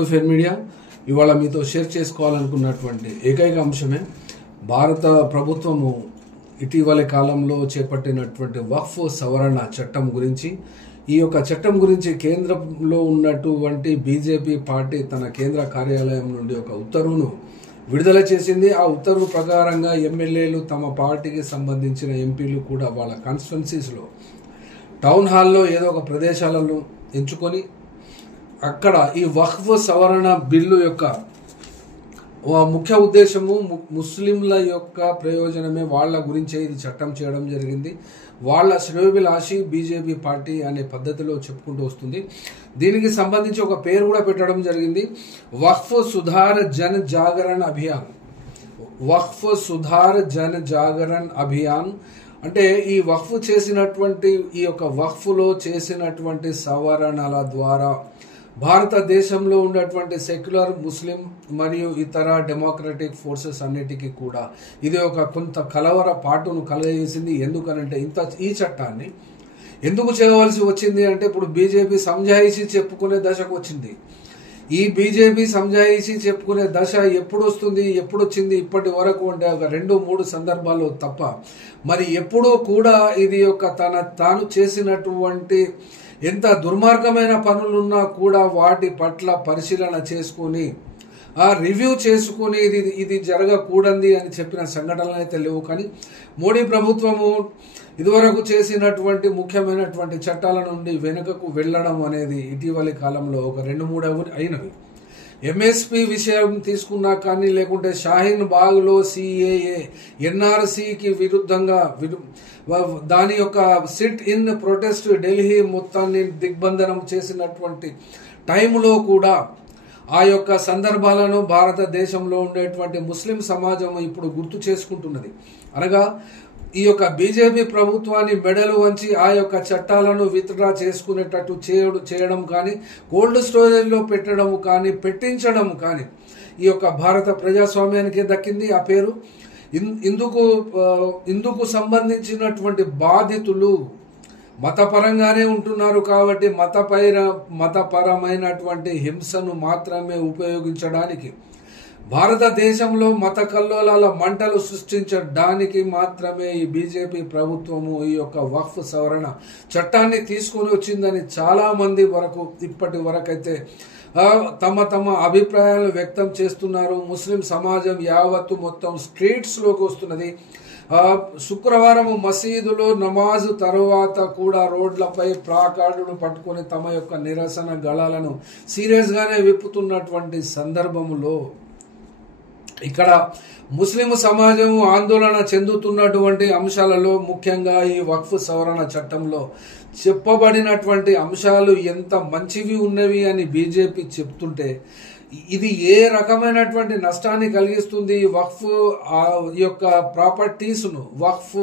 To fair media. ఇవాళ మీతో share చేసుకోవాలనుకున్నటువంటి ఏకైక అంశమే భారత ప్రభుత్వము ఇటీవలి కాలంలో చేపట్టినటువంటి వక్ఫ్ సవరణ చట్టం గురించి. ఈ యొక్క చట్టం గురించి కేంద్రంలో ఉన్నటువంటి బీజేపీ పార్టీ తన కేంద్ర కార్యాలయం నుండి ఒక ఉత్తర్వును విడుదల చేసింది. ఆ ఉత్తర్వు ప్రకారంగా ఎమ్మెల్యేలు తమ పార్టీకి సంబంధించిన ఎంపీలు కూడా వాళ్ళ కాన్స్టిట్యున్సీస్లో టౌన్ హాల్లో ఏదో ఒక ప్రదేశాలను ఎంచుకొని అక్కడ ఈ వక్ఫ్ సవరణ బిల్లు యొక్క ముఖ్య ఉద్దేశము ముస్లింల యొక్క ప్రయోజనమే, వాళ్ళ గురించే ఇది చట్టం చేయడం జరిగింది. వాళ్ళ శ్రేయోభిలాషి బీజేపీ పార్టీ అనే పద్ధతిలో చెప్పుకుంటూ వస్తుంది. దీనికి సంబంధించి ఒక పేరు కూడా పెట్టడం జరిగింది, వక్ఫ్ సుధార్ జన్ జాగరణ్ అభియాన్. వక్ఫ్ సుధార్ జన్ జాగరణ్ అభియాన్ అంటే ఈ వక్ఫ్ చేసినటువంటి ఈ యొక్క వక్ఫ్లో చేసినటువంటి సవరణల ద్వారా భారతదేశంలో ఉన్నటువంటి సెక్యులర్ ముస్లిం మరియు ఇతర డెమోక్రటిక్ ఫోర్సెస్ అన్నిటికీ కూడా ఇది ఒక కొంత కలవర పాటును కలగజేసింది. ఎందుకనంటే ఈ చట్టాన్ని ఎందుకు చేయవలసి వచ్చింది అంటే, ఇప్పుడు బీజేపీ సంజాయిషి చెప్పుకునే దశకు వచ్చింది. ఈ బీజేపీ సంజాయిషి చెప్పుకునే దశ ఎప్పుడు వస్తుంది, ఎప్పుడు వచ్చింది ఇప్పటి వరకు అంటే ఒక 2-3 సందర్భాలు తప్ప మరి ఎప్పుడూ కూడా ఇది యొక్క తాను చేసినటువంటి ఎంత దుర్మార్గమైన పనులున్నా కూడా వాటి పట్ల పరిశీలన చేసుకుని రివ్యూ చేసుకుని ఇది జరగకూడదు అని చెప్పిన సంఘటనలు అయితే లేవు. కానీ మోడీ ప్రభుత్వము ఇదివరకు చేసినటువంటి ముఖ్యమైనటువంటి చట్టాల నుండి వెనుకకు వెళ్ళడం అనేది ఇటీవలి కాలంలో ఒక 2-3 అయినవి. ఎంఎస్పీ విషయం తీసుకున్నా కానీ, లేకుంటే షాహీన్ బాగ్లో సిఏఏ ఎన్ఆర్సీకి విరుద్ధంగా దాని యొక్క సిట్ ఇన్ ప్రొటెస్ట్ ఢిల్లీ మొత్తాన్ని దిగ్బంధనం చేసినటువంటి టైంలో కూడా ఆ యొక్క సందర్భాలను భారతదేశంలో ఉండేటువంటి ముస్లిం సమాజం ఇప్పుడు గుర్తు చేసుకుంటున్నది. అనగా ఈ యొక్క బీజేపీ ప్రభుత్వాన్ని మెడలు వంచి ఆ యొక్క చట్టాలను విత్డ్రా చేసుకునేటట్టు చేయడం కానీ, కోల్డ్ స్టోరేజ్లో పెట్టడం కానీ, పెట్టించడం కానీ ఈ యొక్క భారత ప్రజాస్వామ్యానికి దక్కింది ఆ పేరు. ఇందుకు సంబంధించినటువంటి బాధితులు మతపరంగానే ఉంటున్నారు కాబట్టి మతపరమైనటువంటి హింసను మాత్రమే ఉపయోగించడానికి, భారతదేశంలో మత కల్లోలాల మంటలు సృష్టించడానికి మాత్రమే ఈ బీజేపీ ప్రభుత్వము ఈ యొక్క వక్ఫ్ సవరణ చట్టాన్ని తీసుకొని వచ్చిందని చాలా మంది ఇప్పటి వరకైతే తమ అభిప్రాయాలు వ్యక్తం చేస్తున్నారు. ముస్లిం సమాజం యావత్తు మొత్తం స్ట్రీట్స్లోకి వస్తున్నది. శుక్రవారం మసీదులో నమాజు తరువాత కూడా రోడ్లపై ప్లాకార్డులు పట్టుకొని తమ యొక్క నిరసన గళాలను సీరియస్గానే విప్పుతున్నటువంటి సందర్భంలో ఇక్కడ ముస్లిం సమాజం ఆందోళన చెందుతున్నటువంటి అంశాలలో ముఖ్యంగా ఈ వక్ఫ్ సవరణ చట్టంలో చెప్పబడినటువంటి అంశాలు ఎంత మంచివి ఉన్నవి అని బీజేపీ చెప్తుంటే, ఇది ఏ రకమైనటువంటి నష్టాన్ని కలిగిస్తుంది, వక్ఫ్ యొక్క ప్రాపర్టీస్ను, వక్ఫ్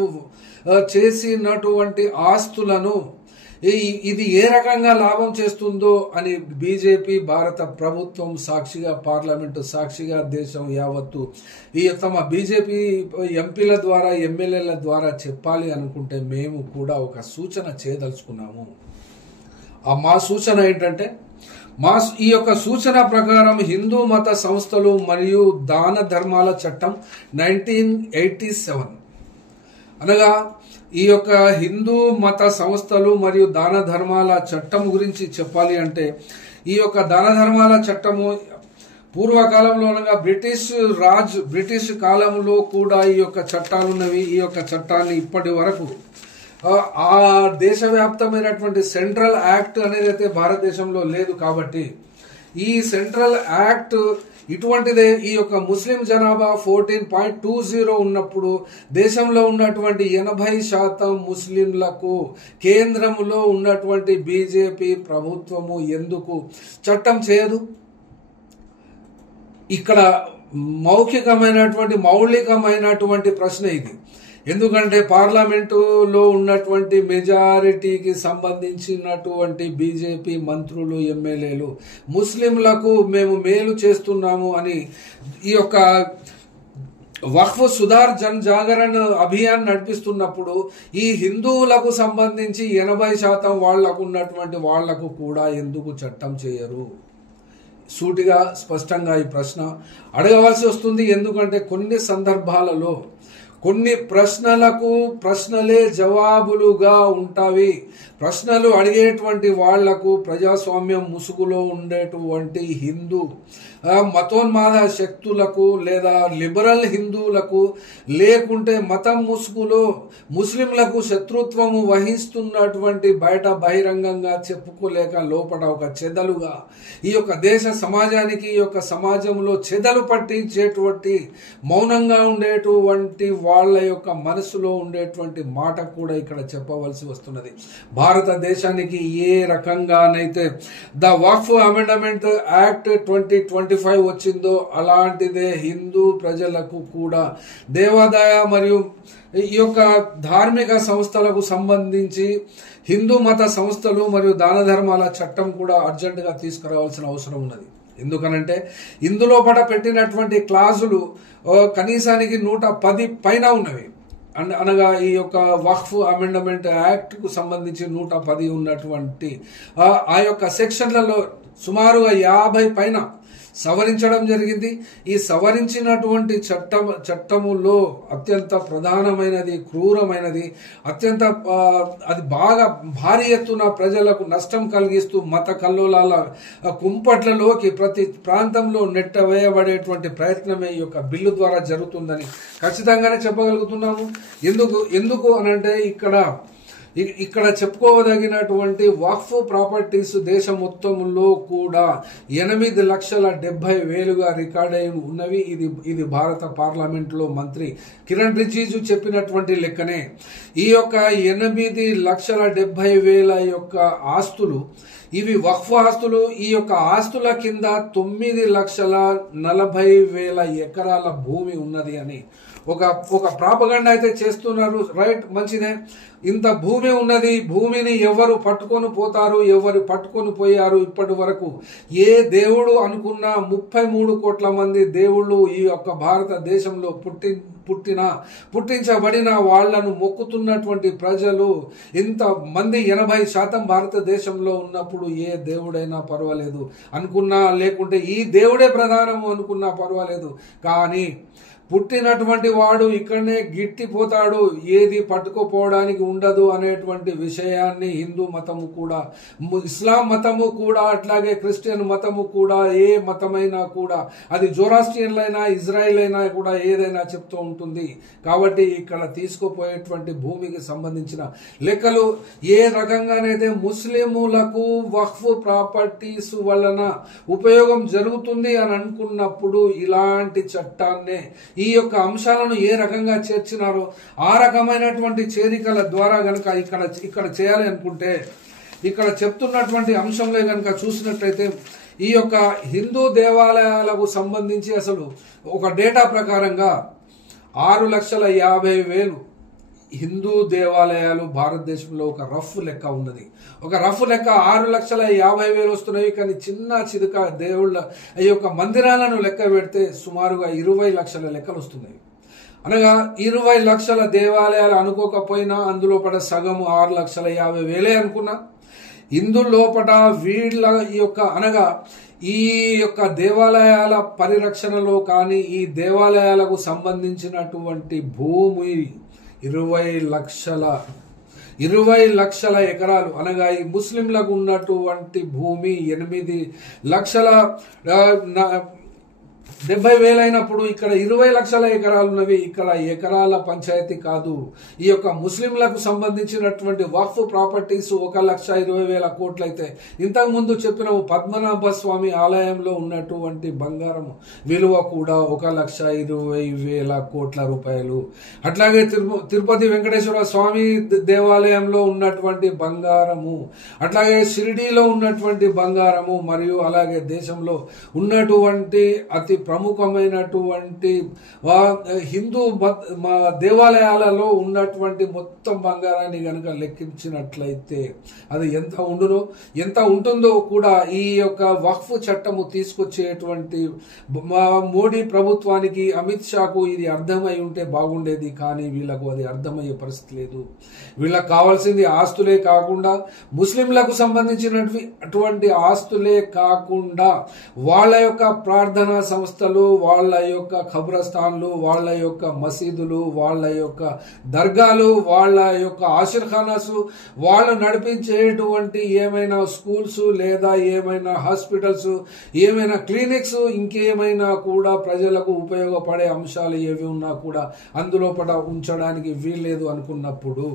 చేసినటువంటి ఆస్తులను ఇది ఏ రకంగా లాభం చేస్తుందో అని బీజేపీ భారత ప్రభుత్వం సాక్షిగా, పార్లమెంటు సాక్షిగా దేశం యావత్తు ఈ తమ బీజేపీ ఎంపీల ద్వారా, ఎమ్మెల్యేల ద్వారా చెప్పాలి అనుకుంటే మేము కూడా ఒక సూచన చేయదలుచుకున్నాము. మా సూచన ఏంటంటే, ఈ యొక్క సూచన ప్రకారం హిందూ మత సంస్థలు మరియు దాన ధర్మాల చట్టం 1987 అనగా ఈ యొక్క హిందూ మత సంస్థలు మరియు దాన ధర్మాల చట్టం గురించి చెప్పాలి అంటే, ఈ యొక్క దాన ధర్మాల చట్టము పూర్వకాలంలో అనగా బ్రిటిష్ కాలంలో కూడా ఈ యొక్క చట్టాలు ఉన్నవి. ఈ యొక్క చట్టాన్ని ఇప్పటి వరకు ఆ దేశవ్యాప్తమైనటువంటి సెంట్రల్ యాక్ట్ అనేది అయితే భారతదేశంలో లేదు. కాబట్టి ఈ సెంట్రల్ యాక్ట్ ఇటువంటిదే ఈ యొక్క ముస్లిం జనాభా 14.20 ఉన్నప్పుడు దేశంలో ఉన్నటువంటి 80% ముస్లింలకు కేంద్రంలో ఉన్నటువంటి బీజేపీ ప్రభుత్వము ఎందుకు చట్టం చేయదు? ఇక్కడ మౌలికమైనటువంటి ప్రశ్న ఇది. ఎందుకంటే పార్లమెంటులో ఉన్నటువంటి మెజారిటీకి సంబంధించినటువంటి బీజేపీ మంత్రులు, ఎమ్మెల్యేలు ముస్లింలకు మేము మేలు చేస్తున్నాము అని ఈ యొక్క వక్ఫ్ సుధార్ జన్ జాగరణ్ అభియాన్ నడిపిస్తున్నప్పుడు ఈ హిందువులకు సంబంధించి 80% వాళ్లకు ఉన్నటువంటి వాళ్లకు కూడా ఎందుకు చట్టం చేయరు? సూటిగా స్పష్టంగా ఈ ప్రశ్న అడగవలసి వస్తుంది. ఎందుకంటే కొన్ని సందర్భాలలో కొన్ని ప్రశ్నలకు ప్రశ్నలే జవాబులుగా ఉంటాయి. ప్రశ్నలు అడిగేటువంటి వాళ్లకు ప్రజాస్వామ్యం ముసుగులో ఉండేటువంటి హిందూ మతోన్మాద శక్తులకు లేదా లిబరల్ హిందువులకు లేకుంటే మతం ముసుగులో ముస్లింలకు శత్రుత్వము వహిస్తున్నటువంటి బయట బహిరంగంగా చెప్పుకోలేక లోపల ఒక చెదలుగా ఈ యొక్క దేశ సమాజానికి ఈ యొక్క సమాజంలో చెదలు పట్టించేటువంటి మౌనంగా ఉండేటువంటి వాళ్ళ యొక్క మనసులో ఉండేటువంటి మాట కూడా ఇక్కడ చెప్పవలసి వస్తున్నది. భారతదేశానికి ఏ రకంగానైతే ద వక్ఫ్ అమెండ్మెంట్ యాక్ట్ 2025 వచ్చిందో అలాంటిదే హిందూ ప్రజలకు కూడా దేవాదాయ మరియు ఈ యొక్క ధార్మిక సంస్థలకు సంబంధించి హిందూ మత సంస్థలు మరియు దాన ధర్మాల చట్టం కూడా అర్జెంటుగా తీసుకురావాల్సిన అవసరం ఉన్నది. ఎందుకనంటే ఇందులో పెట్టినటువంటి క్లాజులు కనీసానికి 110 పైన ఉన్నవి. అనగా ఈ యొక్క వక్ఫ్ అమెండ్మెంట్ యాక్ట్ కు సంబంధించి 110 ఉన్నటువంటి ఆ యొక్క సెక్షన్లలో సుమారుగా 50 పైన సవరించడం జరిగింది. ఈ సవరించినటువంటి చట్టములో అత్యంత ప్రధానమైనది, క్రూరమైనది, అత్యంత అది బాగా భారీ ఎత్తున ప్రజలకు నష్టం కలిగిస్తూ మత కల్లోలాల కుంపట్లలోకి ప్రతి ప్రాంతంలో నెట్టవేయబడేటువంటి ప్రయత్నమే ఈ యొక్క బిల్లు ద్వారా జరుగుతుందని ఖచ్చితంగానే చెప్పగలుగుతున్నాము. ఎందుకు అనంటే ఇక్కడ చెప్పుకోదగినటువంటి వక్ఫ్ ప్రాపర్టీస్ దేశం మొత్తంలో కూడా 8,70,000గా రికార్డ్ అయి ఉన్నవి. ఇది భారత పార్లమెంట్ లో మంత్రి కిరణ్ రిజిజు చెప్పినటువంటి లెక్కనే. ఈ యొక్క 8,70,000 యొక్క ఆస్తులు ఇవి వక్ఫ్ ఆస్తులు. ఈ యొక్క ఆస్తుల కింద 9,40,000 ఎకరాల భూమి ఉన్నది అని ఒక ప్రాపగండా అయితే చేస్తున్నారు. రైట్, మంచిదే. ఇంత భూమి ఉన్నది, భూమిని ఎవరు పట్టుకొని పోతారు, ఎవరు పట్టుకొని పోయారు? ఇప్పటి వరకు ఏ దేవుడు అనుకున్న 33 కోట్ల మంది దేవుళ్ళు ఈ యొక్క భారతదేశంలో పుట్టించబడిన వాళ్లను మొక్కుతున్నటువంటి ప్రజలు ఇంత మంది 80% భారతదేశంలో ఉన్నప్పుడు ఏ దేవుడైనా పర్వాలేదు అనుకున్నా, లేకుంటే ఈ దేవుడే ప్రధానము అనుకున్నా పర్వాలేదు. కానీ పుట్టినటువంటి వాడు ఇక్కడనే గిట్టిపోతాడు, ఏది పట్టుకోపోవడానికి ఉండదు అనేటువంటి విషయాన్ని హిందూ మతము కూడా, ఇస్లాం మతము కూడా, అట్లాగే క్రిస్టియన్ మతము కూడా, ఏ మతమైనా కూడా, అది జోరాస్ట్రియన్లైనా ఇజ్రాయిల్ అయినా కూడా ఏదైనా చెప్తూ ఉంటుంది. కాబట్టి ఇక్కడ తీసుకుపోయేటువంటి భూమికి సంబంధించిన లెక్కలు ఏ రకంగానైతే ముస్లిములకు వక్ఫ్ ప్రాపర్టీస్ వలన ఉపయోగం జరుగుతుంది అని అనుకున్నప్పుడు ఇలాంటి చట్టాన్నే ఈ యొక్క అంశాలను ఏ రకంగా చేర్చినారో ఆ రకమైనటువంటి చేరికల ద్వారా గనక ఇక్కడ చేయాలి అనుకుంటే, ఇక్కడ చెప్తున్నటువంటి అంశంలో గనక చూసినట్లయితే ఈ యొక్క హిందూ దేవాలయాలకు సంబంధించి అసలు ఒక డేటా ప్రకారంగా 6,50,000 హిందూ దేవాలయాలు భారతదేశంలో ఒక రఫ్ లెక్క ఉన్నది. ఒక రఫ్ లెక్క 6,50,000 వస్తున్నాయి. కానీ చిన్న చిరుక దేవుళ్ళ ఈ యొక్క మందిరాలను లెక్క పెడితే సుమారుగా 20 లక్షల లెక్కలు వస్తున్నాయి. అనగా 20 లక్షల దేవాలయాలు అనుకోకపోయినా అందులో సగము 6,50,000 అనుకున్నా. ఇందులోపట వీళ్ళ ఈ యొక్క అనగా ఈ యొక్క దేవాలయాల పరిరక్షణలో కానీ ఈ దేవాలయాలకు సంబంధించినటువంటి భూమి 20 లక్షల ఎకరాలు. అనగా ఈ ముస్లింలకు ఉన్నటువంటి భూమి 8,70,000 అయినప్పుడు ఇక్కడ 20 లక్షల ఎకరాలు ఉన్నవి. ఇక్కడ ఎకరాల పంచాయతీ కాదు. ఈ యొక్క ముస్లింలకు సంబంధించినటువంటి వక్ఫ్ ప్రాపర్టీస్ 1,20,000 కోట్లు అయితే, ఇంతకు ముందు చెప్పిన పద్మనాభ స్వామి ఆలయంలో ఉన్నటువంటి బంగారం విలువ కూడా 1,20,000 కోట్ల రూపాయలు. అట్లాగే తిరుపతి వెంకటేశ్వర స్వామి దేవాలయంలో ఉన్నటువంటి బంగారము, అట్లాగే షిరిడీలో ఉన్నటువంటి బంగారము, మరియు అలాగే దేశంలో ఉన్నటువంటి అతి ప్రముఖమైనటువంటి హిందూ దేవాలయాలలో ఉన్నటువంటి మొత్తం బంగారాన్ని కనుక లెక్కించినట్లయితే అది ఎంత ఉంటుందో కూడా ఈ యొక్క వక్ఫ్ చట్టము తీసుకొచ్చేటువంటి మోడీ ప్రభుత్వానికి, అమిత్ షాకు ఇది అర్థమై ఉంటే బాగుండేది. కానీ వీళ్ళకు అది అర్థమయ్యే పరిస్థితి లేదు. వీళ్ళకి కావాల్సింది ఆస్తులే కాకుండా, ముస్లింలకు సంబంధించినటువంటి ఆస్తులే కాకుండా వాళ్ళ యొక్క ప్రార్థనా సంస్థలు, వాళ్ళ యొక్క ఖబ్రస్థాన్లు, వాళ్ళ యొక్క మసీదులు, వాళ్ళ యొక్క దర్గాలు, వాళ్ళ యొక్క ఆశీర్ఖానాస్, వాళ్ళు నడిపించేటువంటి ఏమైనా స్కూల్స్ లేదా ఏమైనా హాస్పిటల్స్, ఏమైనా క్లినిక్స్, ఇంకేమైనా కూడా ప్రజలకు ఉపయోగపడే అంశాలు ఏవి ఉన్నా కూడా అందులో ఉంచడానికి వీల్లేదు అనుకున్నప్పుడు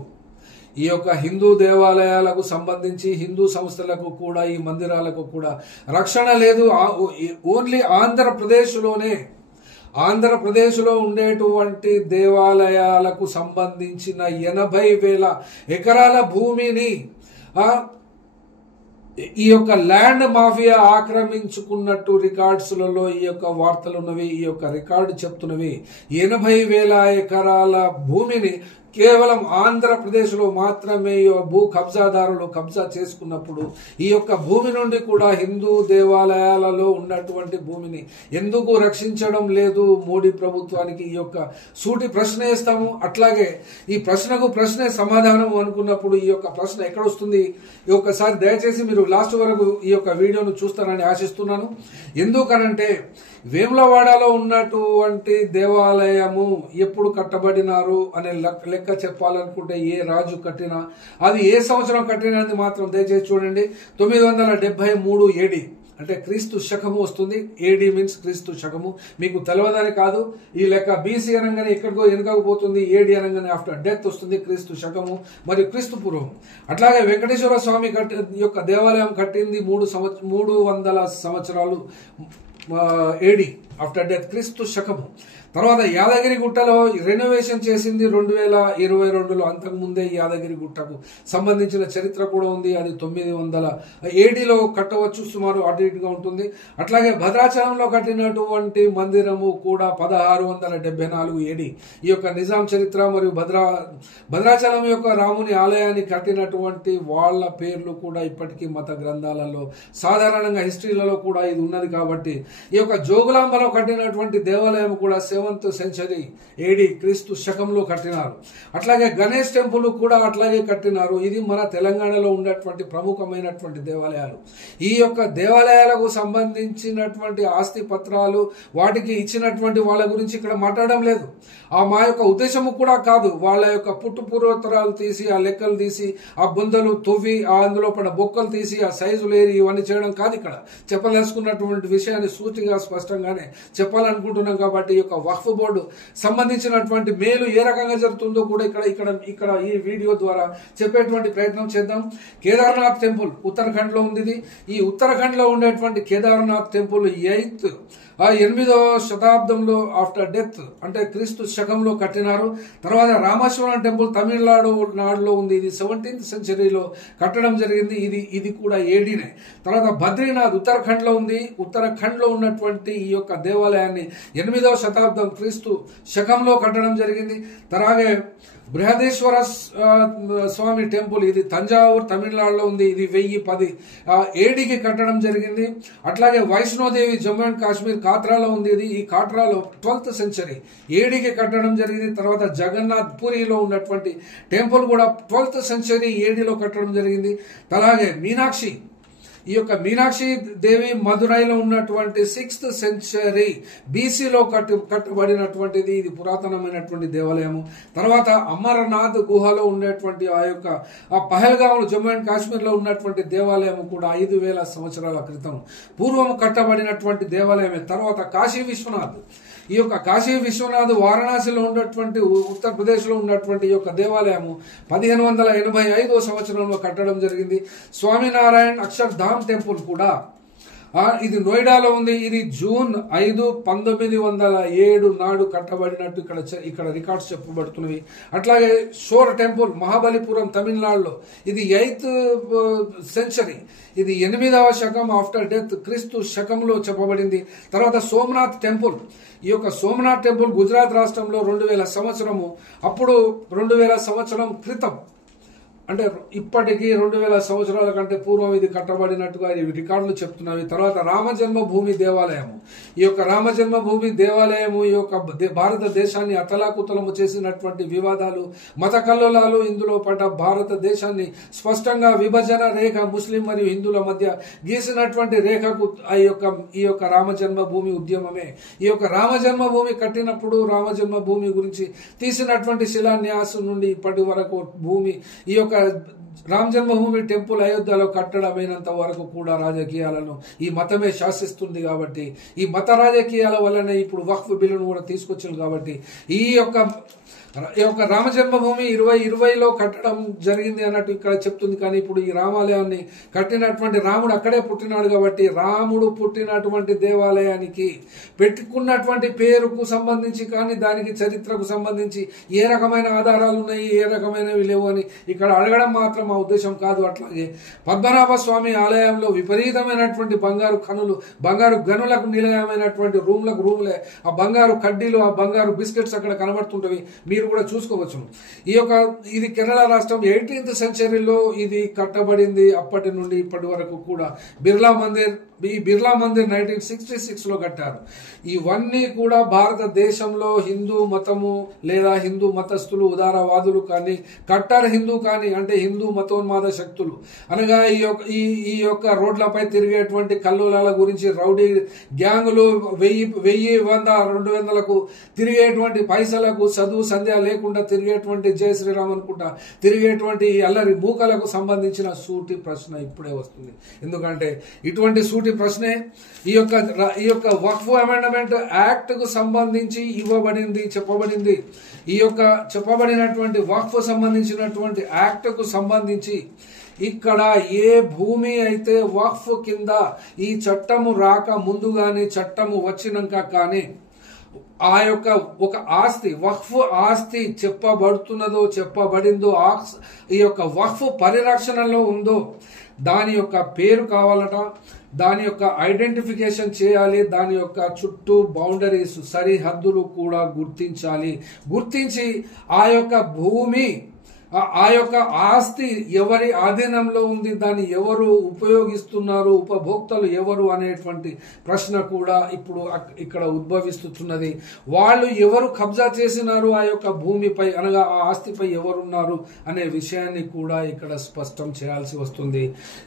ఈ యొక్క హిందూ దేవాలయాలకు సంబంధించి హిందూ సంస్థలకు కూడా, ఈ మందిరాలకు కూడా రక్షణ లేదు. ఓన్లీ ఆంధ్రప్రదేశ్లో ఉండేటువంటి దేవాలయాలకు సంబంధించిన 80,000 ఎకరాల భూమిని ఈ యొక్క ల్యాండ్ మాఫియా ఆక్రమించుకున్నట్టు రికార్డ్స్లలో ఈ యొక్క వార్తలు ఉన్నవి. ఈ యొక్క రికార్డు చెప్తున్నవి 80,000 ఎకరాల భూమిని కేవలం ఆంధ్రప్రదేశ్లో మాత్రమే భూ కబ్జాదారులు కబ్జా చేసుకున్నప్పుడు ఈ యొక్క భూమి నుండి కూడా హిందూ దేవాలయాలలో ఉన్నటువంటి భూమిని ఎందుకు రక్షించడం లేదు మోడీ ప్రభుత్వానికి? ఈ యొక్క సూటి ప్రశ్న ఇస్తాము. అట్లాగే ఈ ప్రశ్నకు ప్రశ్నే సమాధానం అనుకున్నప్పుడు ఈ యొక్క ప్రశ్న ఎక్కడొస్తుంది? ఈ ఒక్కసారి దయచేసి మీరు లాస్ట్ వరకు ఈ యొక్క వీడియోను చూస్తారని ఆశిస్తున్నాను. ఎందుకనంటే వేములవాడలో ఉన్నటువంటి దేవాలయము ఎప్పుడు కట్టబడినారు అనే లెక్క చెప్పాలనుకుంటే, ఏ రాజు కట్టినా, అది ఏ సంవత్సరం కట్టినది మాత్రం దయచేసి చూడండి. 973 AD అంటే క్రీస్తు శకము వస్తుంది. ఏడి మీన్స్ క్రీస్తు శకము. మీకు తెలవదని కాదు, ఈ లెక్క బీసీ అనగానే ఎక్కడికో వెనుకపోతుంది, ఏడి అనగానే ఆఫ్టర్ డెత్ వస్తుంది క్రీస్తు శకము మరియు క్రీస్తు పూర్వం. అట్లాగే వెంకటేశ్వర స్వామి యొక్క దేవాలయం కట్టింది 300 సంవత్సరాలు ఏడి ఆఫ్టర్ డెత్ క్రీస్తు శకము. తర్వాత యాదగిరి గుట్టలో రెనోవేషన్ చేసింది 2022లో. అంతకుముందే యాదగిరి గుట్టకు సంబంధించిన చరిత్ర కూడా ఉంది. అది 900 ADలో కట్టవచ్చు, సుమారు అటు ఇటుగా ఉంటుంది. అట్లాగే భద్రాచలంలో కట్టినటువంటి మందిరము కూడా 1674 AD. ఈ యొక్క నిజాం చరిత్ర మరియు భద్రాచలం యొక్క రాముని ఆలయాన్ని కట్టినటువంటి వాళ్ళ పేర్లు కూడా ఇప్పటికీ మత గ్రంథాలలో, సాధారణంగా హిస్టరీలలో కూడా ఇది ఉన్నది. కాబట్టి ఈ యొక్క జోగులాంబలో కట్టినటువంటి దేవాలయం కూడా 7th century AD క్రీస్తు శకంలో కట్టినారు. అట్లాగే గణేష్ టెంపుల్ కూడా అట్లాగే కట్టినారు. ఇది మన తెలంగాణలో ఉన్నటువంటి ప్రముఖమైనటువంటి దేవాలయాలు. ఈ యొక్క దేవాలయాలకు సంబంధించినటువంటి ఆస్తి పత్రాలు, వాటికి ఇచ్చినటువంటి వాళ్ళ గురించి ఇక్కడ మాట్లాడడం లేదు. మా యొక్క ఉద్దేశము కూడా కాదు. వాళ్ళ యొక్క పుట్టు పూర్వోత్తరాలు తీసి, ఆ లెక్కలు తీసి, ఆ బొందలు తవ్వి, అందులో పడ బొక్కలు తీసి, ఆ సైజులు ఏరి ఇవన్నీ చేయడం కాదు. ఇక్కడ చెప్పదలుచుకున్నటువంటి విషయాన్ని సూటిగా స్పష్టంగానే చెప్పాలనుకుంటున్నాం. కాబట్టి ఈ యొక్క వక్ఫ్ బోర్డు సంబంధించినటువంటి మేలు ఏ రకంగా జరుగుతుందో కూడా ఇక్కడ ఈ వీడియో ద్వారా చెప్పేటువంటి ప్రయత్నం చేద్దాం. కేదార్నాథ్ టెంపుల్ ఉత్తరాఖండ్ లో ఉంది. ఈ ఉత్తరాఖండ్ లో ఉండేటువంటి కేదార్నాథ్ టెంపుల్ 8వ శతాబ్దంలో ఆఫ్టర్ డెత్ అంటే క్రీస్తు శకంలో కట్టినారు. తర్వాత రామేశ్వరం టెంపుల్ తమిళనాడులో ఉంది. ఇది 17th centuryలో కట్టడం జరిగింది. ఇది కూడా ఏడీనే. తర్వాత బద్రీనాథ్ ఉత్తరాఖండ్ లో ఉంది. ఉత్తరాఖండ్ లో ఉన్నటువంటి ఈ యొక్క దేవాలయాన్ని 8వ శతాబ్దం క్రీస్తు శకంలో కట్టడం జరిగింది. అలాగే బృహదేశ్వర స్వామి టెంపుల్, ఇది తంజావూర్ తమిళనాడులో ఉంది. ఇది 1010 ADకి కట్టడం జరిగింది. అట్లాగే వైష్ణోదేవి జమ్మూ అండ్ కాశ్మీర్ కాట్రాలో ఉంది. ఈ కాట్రాలో 12th century ADకి కట్టడం జరిగింది. తర్వాత జగన్నాథ్ పూరిలో ఉన్నటువంటి టెంపుల్ కూడా 12th century ADలో కట్టడం జరిగింది. అలాగే మీనాక్షి, ఈ యొక్క మీనాక్షి దేవి మదురైలో ఉన్నటువంటి 6th century BCలో కట్టబడినటువంటిది. ఇది పురాతనమైనటువంటి దేవాలయము. తర్వాత అమరనాథ్ గుహలో ఉండేటువంటి ఆ పహల్గామ్ జమ్మూ అండ్ కాశ్మీర్ లో ఉన్నటువంటి దేవాలయము కూడా 5000 సంవత్సరాల క్రితం పూర్వము కట్టబడినటువంటి దేవాలయమే. తర్వాత కాశీ విశ్వనాథ్, ఈ యొక్క కాశీ విశ్వనాథ్ వారణాసిలో ఉన్నటువంటి ఉత్తరప్రదేశ్ లో ఉన్నటువంటి ఈ యొక్క దేవాలయము 1585వ సంవత్సరంలో కట్టడం జరిగింది. స్వామినారాయణ అక్షర్ధామ్ టెంపుల్ కూడా ఇది నోయిడాలో ఉంది. ఇది జూన్ 5, 1907 నాడు కట్టబడినట్టు ఇక్కడ రికార్డ్స్ చెప్పబడుతున్నవి. అట్లాగే షోర్ టెంపుల్ మహాబలిపురం తమిళనాడులో, ఇది 8th సెంచరీ, ఇది 8వ శకం ఆఫ్టర్ డెత్, క్రీస్తు శకంలో చెప్పబడింది. తర్వాత సోమనాథ్ టెంపుల్, ఈ యొక్క సోమనాథ్ టెంపుల్ గుజరాత్ రాష్ట్రంలో 2000 సంవత్సరము, అప్పుడు 2000 సంవత్సరం క్రితం, అంటే ఇప్పటికీ 2000 సంవత్సరాల కంటే పూర్వం ఇది కట్టబడినట్టుగా ఇవి రికార్డులు చెప్తున్నవి. తర్వాత రామజన్మభూమి దేవాలయము, ఈ యొక్క రామజన్మభూమి దేవాలయము ఈ యొక్క భారతదేశాన్ని అతలాకుతలము చేసినటువంటి వివాదాలు, మత కల్లోలాలు ఇందులో పడ్డ భారతదేశాన్ని స్పష్టంగా విభజన రేఖ ముస్లిం మరియు హిందువుల మధ్య గీసినటువంటి రేఖకు ఈ యొక్క రామజన్మభూమి ఉద్యమమే. ఈ యొక్క రామజన్మభూమి కట్టినప్పుడు రామజన్మభూమి గురించి తీసినటువంటి శిలాన్యాసం నుండి ఇప్పటి వరకు భూమి, ఈ యొక్క రామ జన్మభూమి టెంపుల్ అయోధ్యలో కట్టడమైనంత వరకు కూడా రాజకీయాలను ఈ మతమే శాసిస్తుంది. కాబట్టి ఈ మత రాజకీయాల వల్లనే ఇప్పుడు వక్ఫ్ బిల్లును కూడా తీసుకొచ్చింది. కాబట్టి ఈ యొక్క రామ జన్మభూమి 2020లో కట్టడం జరిగింది అన్నట్టు ఇక్కడ చెప్తుంది. కానీ ఇప్పుడు ఈ రామాలయాన్ని కట్టినటువంటి రాముడు అక్కడే పుట్టినాడు కాబట్టి రాముడు పుట్టినటువంటి దేవాలయానికి పెట్టుకున్నటువంటి పేరుకు సంబంధించి కానీ దానికి చరిత్రకు సంబంధించి ఏ రకమైన ఆధారాలు ఉన్నాయి, ఏ రకమైనవి లేవు అని ఇక్కడ అడగడం మాత్రం మా ఉద్దేశం కాదు. అట్లాగే పద్మనాభ స్వామి ఆలయంలో విపరీతమైనటువంటి బంగారు కనులు, బంగారు గనులకు నిలయమైనటువంటి రూమ్లే, ఆ బంగారు కడ్డీలు, ఆ బంగారు బిస్కెట్స్ అక్కడ కనబడుతుంటవి, మీరు కూడా చూసుకోవచ్చు. ఇది కేరళ రాష్ట్రం 18th సెంచరీలో ఇది కట్టబడింది. అప్పటి నుండి ఇప్పటి వరకు కూడా ఈ బిర్లా మందిర్ 1966లో కట్టారు. ఇవన్నీ కూడా భారతదేశంలో హిందూ మతము లేదా హిందూ మతస్థులు, ఉదారవాదులు కానీ, కట్టర్ హిందూ కానీ, అంటే హిందూ మతోన్మాద శక్తులు అనగా ఈ యొక్క రోడ్లపై తిరిగేటువంటి కల్లోలాల గురించి, రౌడీ గ్యాంగులు 1000, 100, 200లకు తిరిగేటువంటి పైసలకు, చదువు సంధ్య లేకుండా తిరిగేటువంటి జయ శ్రీరామ్ అనుకుంటా తిరిగేటువంటి అల్లరి మూకలకు సంబంధించిన సూటి ప్రశ్న ఇప్పుడే వస్తుంది. ఎందుకంటే ఇటువంటి సూటి ప్రశ్నే ఈ యొక్క వక్ఫ్ అమెండ్మెంట్ యాక్ట్ కు సంబంధించి చెప్పబడింది. ఈ యొక్క చెప్పబడినటువంటి వక్ఫ్ సంబంధించినటువంటి యాక్ట్ కు సంబంధించి ఇక్కడ ఏ భూమి అయితే వక్ఫ్ కింద ఈ చట్టము రాక ముందు గాని, చట్టము వచ్చినాక కానీ ఆ యొక్క ఒక ఆస్తి, వక్ఫ్ ఆస్తి చెప్పబడిందో ఈ యొక్క వక్ఫ్ పరిరక్షణలో ఉందో దాని యొక్క పేరు కావాలట, దాని యొక్క ఐడెంటిఫికేషన్ చేయాలి, దాని యొక్క చుట్టూ బౌండరీస్, సరిహద్దులు కూడా గుర్తించి ఆ యొక్క భూమి, ఆ యొక్క ఆస్తి ఎవరి ఆధీనంలో ఉంది, దాన్ని ఎవరు ఉపయోగిస్తున్నారు, ఉపభోక్తలు ఎవరు అనేటువంటి ప్రశ్న కూడా ఇప్పుడు ఇక్కడ ఉద్భవిస్తున్నది. వాళ్ళు ఎవరు కబ్జా చేసినారు ఆ యొక్క భూమిపై, అనగా ఆ ఆస్తిపై ఎవరున్నారు అనే విషయాన్ని కూడా ఇక్కడ స్పష్టం చేయాల్సి వస్తుంది.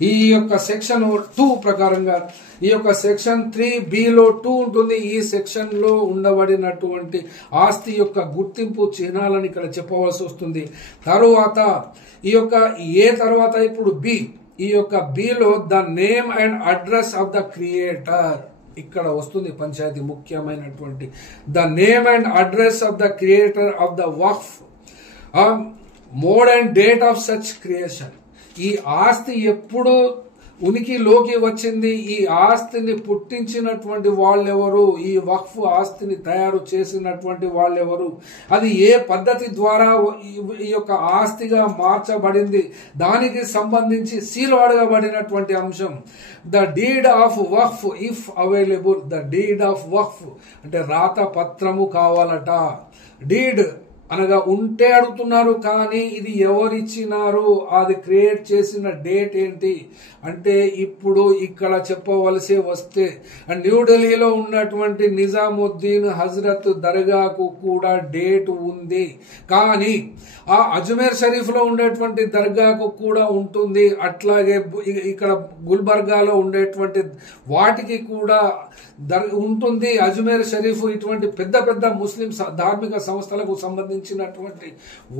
ఈ యొక్క సెక్షన్ 2 ప్రకారంగా ఈ యొక్క సెక్షన్ 3Bలో 2 ఉంటుంది. ఈ సెక్షన్ లో ఉండబడినటువంటి ఆస్తి యొక్క గుర్తింపు చిహ్నాలను ఇక్కడ చెప్పవలసి వస్తుంది. తరువాత తర్వాత ఇప్పుడు బి, ఈ యొక్క below the name and address of the creator ఇక్కడ వస్తుంది. పంచాయతీ ముఖ్యమైనటువంటి the name and address of the creator of the Waqf, mode and date of such creation. ఈ ఆస్తి ఎప్పుడు ఉనికిలోకి వచ్చింది, ఈ ఆస్తిని పుట్టించినటువంటి వాళ్ళెవరు, ఈ వక్ఫ్ ఆస్తిని తయారు చేసినటువంటి వాళ్ళెవరు, అది ఏ పద్ధతి ద్వారా ఈ యొక్క ఆస్తిగా మార్చబడింది, దానికి సంబంధించి సీల్ అడగబడినటువంటి అంశం. The deed of waqf if available. The deed of waqf అంటే రాత పత్రము కావాలట. డీడ్ అనగా ఉంటే అడుగుతున్నారు, కానీ ఇది ఎవరిచ్చినారు, అది క్రియేట్ చేసిన డేట్ ఏంటి అంటే ఇప్పుడు ఇక్కడ చెప్పవలసి వస్తే న్యూఢిల్లీలో ఉన్నటువంటి నిజాముద్దీన్ హజరత్ దర్గాకు కూడా డేట్ ఉంది, కానీ ఆ అజ్మేర్ షరీఫ్ లో ఉండేటువంటి దర్గాకు కూడా ఉంటుంది. అట్లాగే ఇక్కడ గుల్బర్గాలో ఉండేటువంటి వాటికి కూడా ఉంటుంది. అజ్మేర్ షరీఫ్ ఇటువంటి పెద్ద ముస్లిం ధార్మిక సంస్థలకు సంబంధించి సంబంధించినటువంటి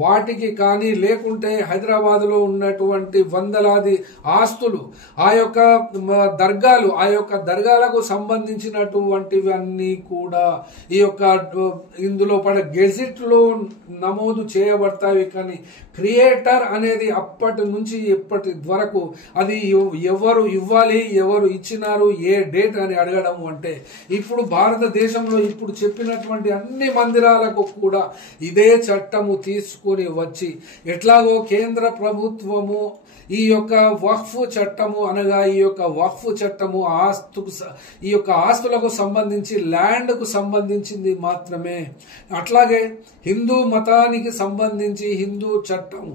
వాటికి కానీ, లేకుంటే హైదరాబాద్లో ఉన్నటువంటి వందలాది ఆస్తులు, ఆ యొక్క దర్గాలకు సంబంధించినటువంటివన్నీ కూడా ఈ యొక్క ఇందులో గెజిట్లో నమోదు చేయబడతాయి. కానీ క్రియేటర్ అనేది అప్పటి నుంచి ఇప్పటి వరకు అది ఎవరు ఇవ్వాలి, ఎవరు ఇచ్చినారు, ఏ డేట్ అని అడగడం అంటే, ఇప్పుడు భారతదేశంలో ఇప్పుడు చెప్పినటువంటి అన్ని మందిరాలకు కూడా ఇదే చట్టము తీసుకొని వచ్చి, ఎట్లాగో కేంద్ర ప్రభుత్వము ఈ యొక్క వక్ఫ్ చట్టము అనగా ఈ యొక్క వక్ఫ్ చట్టము ఈ యొక్క ఆస్తులకు సంబంధించి ల్యాండ్కు సంబంధించింది మాత్రమే. అట్లాగే హిందూ మతానికి సంబంధించి హిందూ చట్టం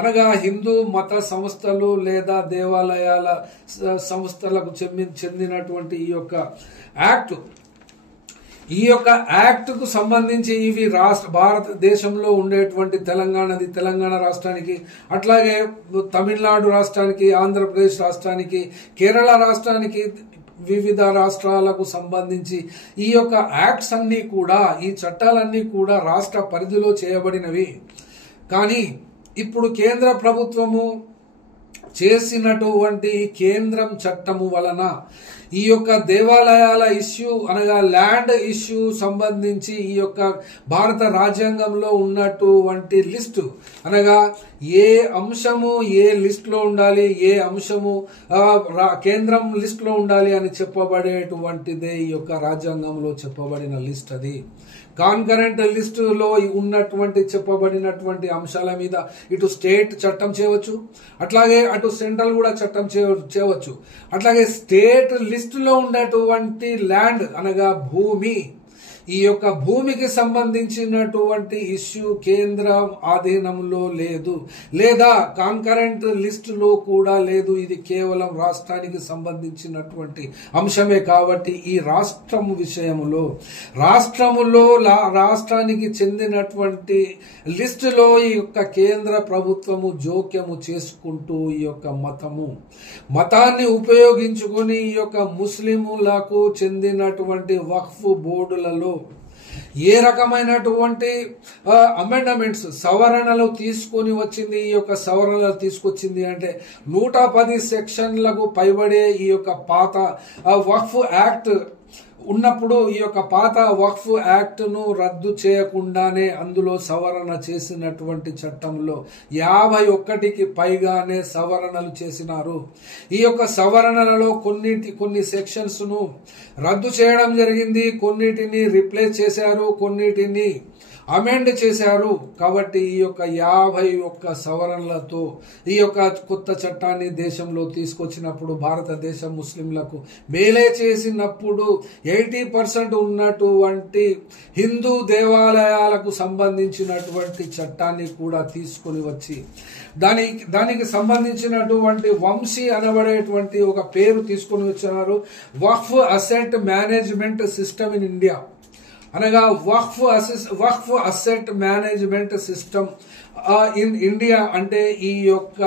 అనగా హిందూ మత సంస్థలు లేదా దేవాలయాల సంస్థలకు చెందినటువంటి ఈ యొక్క యాక్ట్కు సంబంధించి ఇవి భారతదేశంలో ఉండేటువంటి తెలంగాణ రాష్ట్రానికి, అట్లాగే తమిళనాడు రాష్ట్రానికి, ఆంధ్రప్రదేశ్ రాష్ట్రానికి, కేరళ రాష్ట్రానికి, వివిధ రాష్ట్రాలకు సంబంధించి ఈ యొక్క యాక్ట్స్ అన్నీ కూడా, ఈ చట్టాలన్నీ కూడా రాష్ట్ర పరిధిలో చేయబడినవి. కానీ ఇప్పుడు కేంద్ర ప్రభుత్వము చేసినటువంటి కేంద్రం చట్టము వలన ఈ యొక్క దేవాలయాల ఇష్యూ అనగా ల్యాండ్ ఇష్యూ సంబంధించి ఈ యొక్క భారత రాజ్యాంగంలో ఉన్నటువంటి లిస్టు అనగా ఏ అంశము ఏ లిస్టులో ఉండాలి, ఏ అంశము కేంద్రం లిస్టులో ఉండాలి అని చెప్పబడేటువంటిదే ఈ యొక్క రాజ్యాంగంలో చెప్పబడిన లిస్ట్. అది కాన్కరెంట్ లిస్టులో ఉన్నటువంటి చెప్పబడినటువంటి అంశాల మీద ఇటు స్టేట్ చట్టం చేయవచ్చు, అట్లాగే అటు సెంట్రల్ కూడా చట్టం చేయవచ్చు. అట్లాగే స్టేట్ లిస్టులో ఉన్నటువంటి ల్యాండ్ అనగా భూమి, ఈ యొక్క భూమికి సంబంధించినటువంటి ఇష్యూ కేంద్రం ఆధీనంలో లేదు, లేదా కాన్కరెంట్ లిస్టులో కూడా లేదు. ఇది కేవలం రాష్ట్రానికి సంబంధించినటువంటి అంశమే. కాబట్టి ఈ రాష్ట్రానికి చెందినటువంటి లిస్టులో ఈ యొక్క కేంద్ర ప్రభుత్వము జోక్యము చేసుకుంటూ ఈ యొక్క మతాన్ని ఉపయోగించుకొని ఈ యొక్క ముస్లిములకు చెందినటువంటి వక్ఫ్ బోర్డులలో ఏ రకమైనటువంటి అమెండ్మెంట్స్ సవరణలు తీసుకొని వచ్చింది. ఈ యొక్క సవరణలు తీసుకొచ్చింది అంటే 110 సెక్షన్లకు పైబడే ఈ యొక్క పాత వక్ఫ్ యాక్ట్ ఉన్నప్పుడు ఈ యొక్క పాత వక్ఫ్ యాక్ట్ ను రద్దు చేయకుండానే అందులో సవరణ చేసినటువంటి చట్టంలో 51కి పైగానే సవరణలు చేసినారు. ఈ యొక్క సవరణలలో కొన్ని సెక్షన్స్ ను రద్దు చేయడం జరిగింది, కొన్నిటిని రిప్లేస్ చేశారు, కొన్నిటిని అమెండ్ చేశారు. కాబట్టి ఈ యొక్క 51 సవరణలతో ఈ యొక్క కొత్త చట్టాన్ని దేశంలో తీసుకొచ్చినప్పుడు భారతదేశ ముస్లింలకు మేలే చేసినప్పుడు 80% ఉన్నటువంటి హిందూ దేవాలయాలకు సంబంధించినటువంటి చట్టాన్ని కూడా తీసుకొని వచ్చి దానికి సంబంధించినటువంటి వంశీ అనబడేటువంటి ఒక పేరు తీసుకొని వచ్చారు. Waqf asset management system in India అనగా Waqf asset management system in India అంటే ఈ యొక్క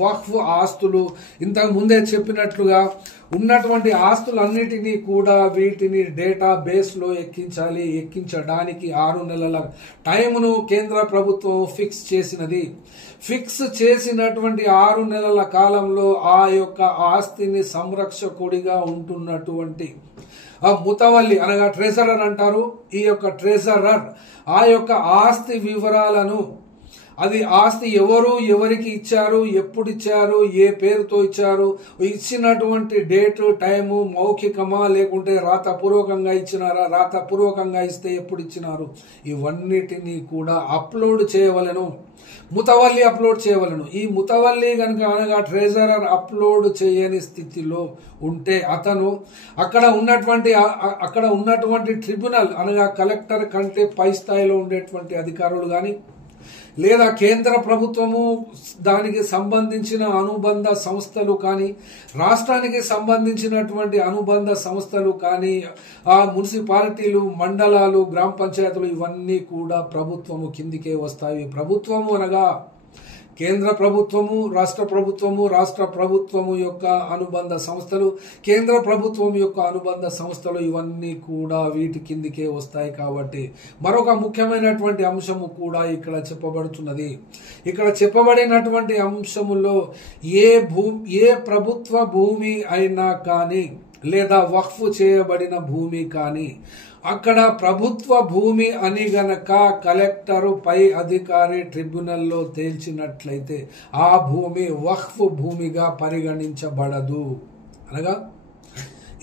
వక్ఫ్ ఆస్తులు ఇంతకు ముందే చెప్పినట్లుగా ఉన్నటువంటి ఆస్తులన్నిటినీ కూడా వీటిని డేటా బేస్ లో ఎక్కించడానికి 6 నెలల టైమును కేంద్ర ప్రభుత్వం ఫిక్స్ చేసినది. ఫిక్స్ చేసినటువంటి 6 నెలల కాలంలో ఆ యొక్క ఆస్తిని సంరక్షకుడిగా ఉంటున్నటువంటి ముతవల్లి అనగా ట్రెజరర్ అంటారు. ఈ యొక్క ట్రెజరర్ ఆ యొక్క ఆస్తి వివరాలను, అది ఆస్తి ఎవరికి ఇచ్చారు, ఎప్పుడు ఇచ్చారు, ఏ పేరుతో ఇచ్చారు, ఇచ్చినటువంటి డేటు టైము మౌఖికమా లేకుంటే రాతపూర్వకంగా ఇచ్చినారా, రాతపూర్వకంగా ఇస్తే ఎప్పుడు ఇచ్చినారు, ఇవన్నిటినీ కూడా అప్లోడ్ చేయవలెను. ముతవల్లి అప్లోడ్ చేయవలను. ఈ ముతవల్లి కనుక అనగా ట్రెజరర్ అప్లోడ్ చేయని స్థితిలో ఉంటే అతను అక్కడ ఉన్నటువంటి ట్రిబ్యునల్ అనగా కలెక్టర్ కంటే పై స్థాయిలో ఉండేటువంటి అధికారులు కానీ లేదా కేంద్ర ప్రభుత్వము దానికి సంబంధించిన అనుబంధ సంస్థలు కానీ రాష్ట్రానికి సంబంధించినటువంటి అనుబంధ సంస్థలు కానీ ఆ మున్సిపాలిటీలు, మండలాలు, గ్రామ పంచాయతీలు ఇవన్నీ కూడా ప్రభుత్వము కిందికే వస్తాయి. ప్రభుత్వము అనగా కేంద్ర ప్రభుత్వము, రాష్ట్ర ప్రభుత్వము యొక్క అనుబంధ సంస్థలు, కేంద్ర ప్రభుత్వం యొక్క అనుబంధ సంస్థలు ఇవన్నీ కూడా వీటి కిందికే వస్తాయి. కాబట్టి మరొక ముఖ్యమైనటువంటి అంశము కూడా ఇక్కడ చెప్పబడుతున్నది. ఇక్కడ చెప్పబడినటువంటి అంశములో ఏ ప్రభుత్వ భూమి అయినా కానీ లేదా వక్ఫ్ చేయబడిన భూమి కానీ అక్కడ ప్రభుత్వ భూమి అని గనక కలెక్టరు పై అధికారి ట్రిబ్యునల్లో తేల్చినట్లయితే ఆ భూమి వక్ఫ్ భూమిగా పరిగణించబడదు. అనగా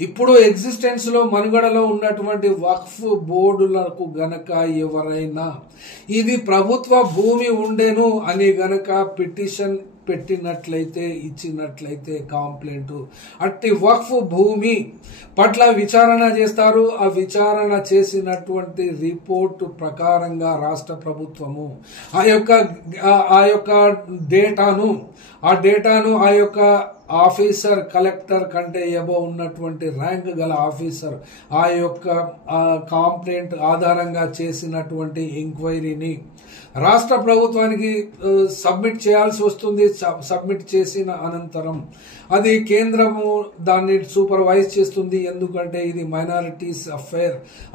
ఇప్పుడు ఎగ్జిస్టెన్స్ లో మనుగడలో ఉన్నటువంటి వక్ఫ్ బోర్డులకు గనక ఎవరైనా ఇది ప్రభుత్వ భూమి ఉండేను అని గనక పిటిషన్ పెట్టినట్లయితే, ఇచ్చినట్లయితే కంప్లైంట్, అట్టి వక్ఫ్ భూమి పట్ల విచారణ చేస్తారు. ఆ విచారణ చేసినటువంటి రిపోర్టు ప్రకారంగా రాష్ట్ర ప్రభుత్వము ఆ యొక్క డేటాను ఆ యొక్క ఆఫీసర్, కలెక్టర్ కంటే ఎబో ఉన్నటువంటి ర్యాంక్ గల ఆఫీసర్ ఆ యొక్క కంప్లైంట్ ఆధారంగా చేసినటువంటి ఎంక్వైరీని రాష్ట్ర ప్రభుత్వానికి సబ్మిట్ చేయాల్సి వస్తుంది. సబ్మిట్ చేసిన అనంతరం అది కేంద్రము దాన్ని సూపర్వైజ్ చేస్తుంది. ఎందుకంటే ఇది మైనారిటీస్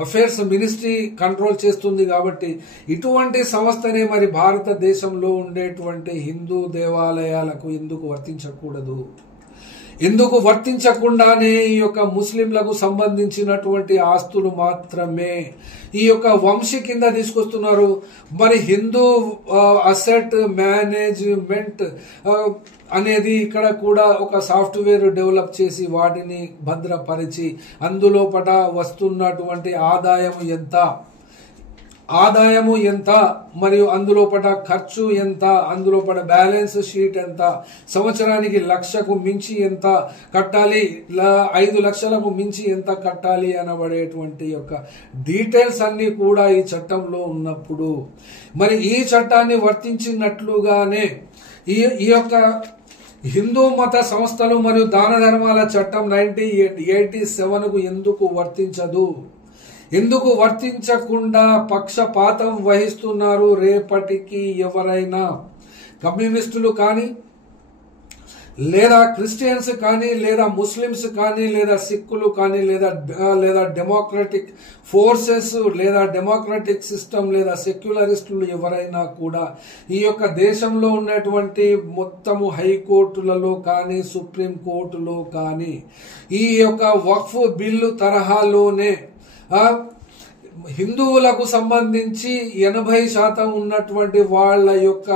అఫేర్స్ మినిస్ట్రీ కంట్రోల్ చేస్తుంది. కాబట్టి ఇటువంటి సంస్థనే మరి భారతదేశంలో ఉండేటువంటి హిందూ దేవాలయాలకు ఎందుకు వర్తించకూడదు? ఎందుకు వర్తించకుండానే ఈ యొక్క ముస్లింలకు సంబంధించినటువంటి ఆస్తులు మాత్రమే ఈ యొక్క వంశీ కింద తీసుకొస్తున్నారు? మరి హిందూ అసెట్ మేనేజ్మెంట్ అనేది ఇక్కడ కూడా ఒక సాఫ్ట్వేర్ డెవలప్ చేసి వాటిని భద్రపరిచి అందులోపట వస్తున్నటువంటి ఆదాయము ఎంత మరియు అందులోపట ఖర్చు ఎంత, అందులోపట బ్యాలెన్స్ షీట్ ఎంత, సంవత్సరానికి 1,00,000కు మించి ఎంత కట్టాలి, 5 లక్షలకు మించి ఎంత కట్టాలి అనబడేటువంటి యొక్క డీటెయిల్స్ అన్ని కూడా ఈ చట్టంలో ఉన్నప్పుడు మరి ఈ చట్టాన్ని వర్తించినట్లుగానే ఈ యొక్క హిందూ మత సంస్థలు మరియు దాన ధర్మాల చట్టం 1987కు ఎందుకు వర్తించదు? ఎందుకు వర్తించకుండా పక్షపాతం వహిస్తున్నారు? రేపటికి ఎవరైనా కమ్యూనిస్టులు కానీ లేదా క్రిస్టియన్స్ కానీ లేదా ముస్లిమ్స్ కానీ లేదా సిక్కులు కానీ లేదా డెమోక్రటిక్ ఫోర్సెస్ లేదా డెమోక్రటిక్ సిస్టమ్ లేదా సెక్యులరిస్టులు ఎవరైనా కూడా ఈ యొక్క దేశంలో ఉన్నటువంటి మొత్తము హైకోర్టులలో కానీ సుప్రీం కోర్టులో కానీ ఈ యొక్క వక్ఫ్ బిల్లు తరహాలోనే హిందువులకు సంబంధించి 80% ఉన్నటువంటి వాళ్ళ యొక్క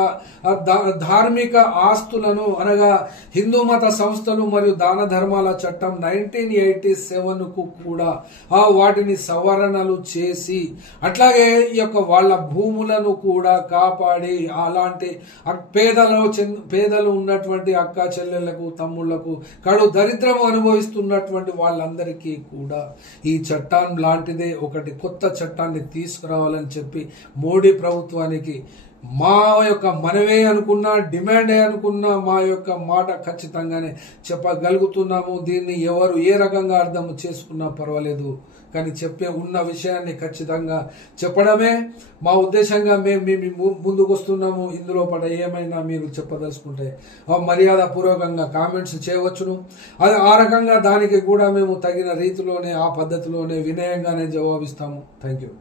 ధార్మిక ఆస్తులను అనగా హిందూ మత సంస్థలు మరియు దాన ధర్మాల చట్టం 1987కు కూడా వాటిని సవరణలు చేసి అట్లాగే ఈ యొక్క వాళ్ళ భూములను కూడా కాపాడి అలాంటి పేదలు ఉన్నటువంటి అక్క చెల్లెళ్లకు తమ్ముళ్లకు కడు దరిద్రము అనుభవిస్తున్నటువంటి వాళ్ళందరికీ కూడా ఈ చట్టం లాంటిదే ఒకటి కొత్త చట్టాన్ని తీసుకురావాలని చెప్పి మోడీ ప్రభుత్వానికి మా యొక్క మనమే అనుకున్నా డిమాండే అనుకున్నా మా యొక్క మాట ఖచ్చితంగానే చెప్పగలుగుతున్నాము. దీన్ని ఎవరు ఏ రకంగా అర్థం చేసుకున్నా పర్వాలేదు, కానీ చెప్పే ఉన్న విషయాన్ని ఖచ్చితంగా చెప్పడమే మా ఉద్దేశంగా మేము ముందుకు వస్తున్నాము. ఇందులో పడ ఏమైనా మీరు చెప్పదలుచుకుంటే మర్యాద పూర్వకంగా కామెంట్స్ చేయవచ్చును. అది ఆ రకంగా దానికి కూడా మేము తగిన రీతిలోనే ఆ పద్ధతిలోనే వినయంగానే జవాబిస్తాము. Thank you.